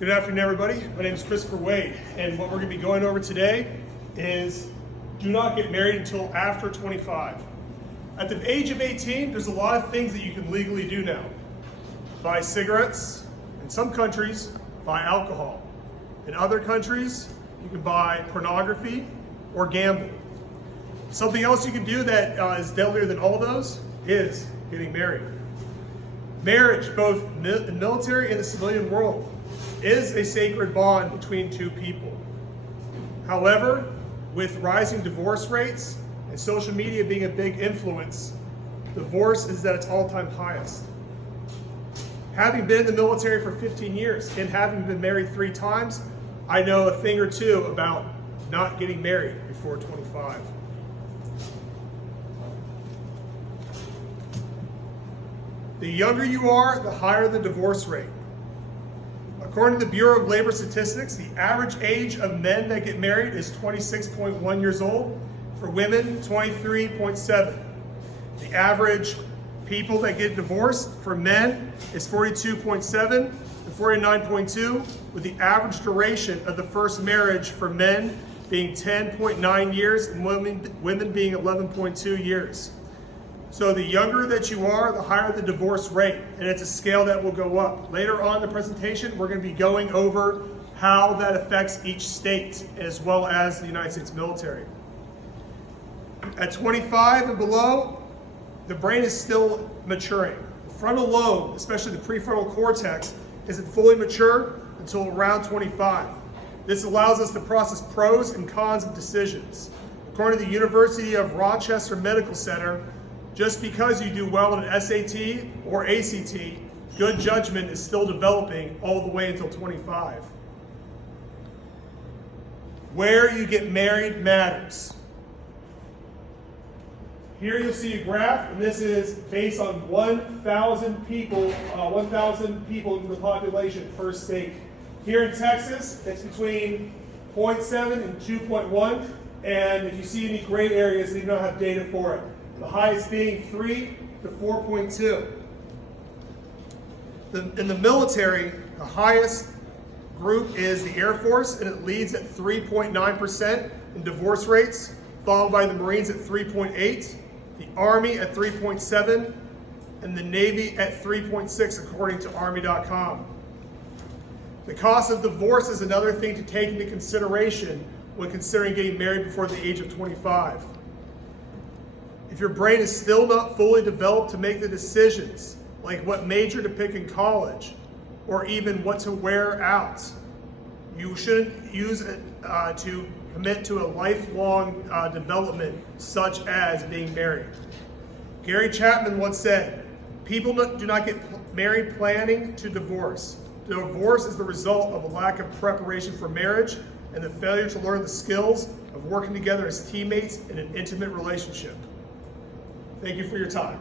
Good afternoon, everybody. My name is Christopher Wade, and what we're going to be going over today is do not get married until after 25. At the age of 18, there's a lot of things that you can legally do now. Buy cigarettes. In some countries, buy alcohol. In other countries, you can buy pornography or gamble. Something else you can do that is deadlier than all those is getting married. Marriage, both in the military and the civilian world, is a sacred bond between two people. However, with rising divorce rates and social media being a big influence, divorce is at its all-time highest. Having been in the military for 15 years and having been married 3 times, I know a thing or two about not getting married before 25. The younger you are, the higher the divorce rate. According to the Bureau of Labor Statistics, the average age of men that get married is 26.1 years old. For women, 23.7. The average people that get divorced for men is 42.7 and 49.2, with the average duration of the first marriage for men being 10.9 years and women being 11.2 years. So the younger that you are, the higher the divorce rate, and it's a scale that will go up. Later on in the presentation, we're going to be going over how that affects each state as well as the United States military. At 25 and below, the brain is still maturing. The frontal lobe, especially the prefrontal cortex, isn't fully mature until around 25. This allows us to process pros and cons of decisions. According to the University of Rochester Medical Center, just because you do well in an SAT or ACT, good judgment is still developing all the way until 25. Where you get married matters. Here you'll see a graph, and this is based on 1,000 people in the population per state. Here in Texas, it's between 0.7 and 2.1, and if you see any gray areas, they don't have data for it. The highest being 3 to 4.2. In the military, the highest group is the Air Force, and it leads at 3.9% in divorce rates, followed by the Marines at 3.8%, the Army at 3.7%, and the Navy at 3.6%, according to Army.com. The cost of divorce is another thing to take into consideration when considering getting married before the age of 25. If your brain is still not fully developed to make the decisions, like what major to pick in college, or even what to wear out, you shouldn't use it to commit to a lifelong development such as being married. Gary Chapman once said, "People do not get married planning to divorce. Divorce is the result of a lack of preparation for marriage and the failure to learn the skills of working together as teammates in an intimate relationship." Thank you for your time.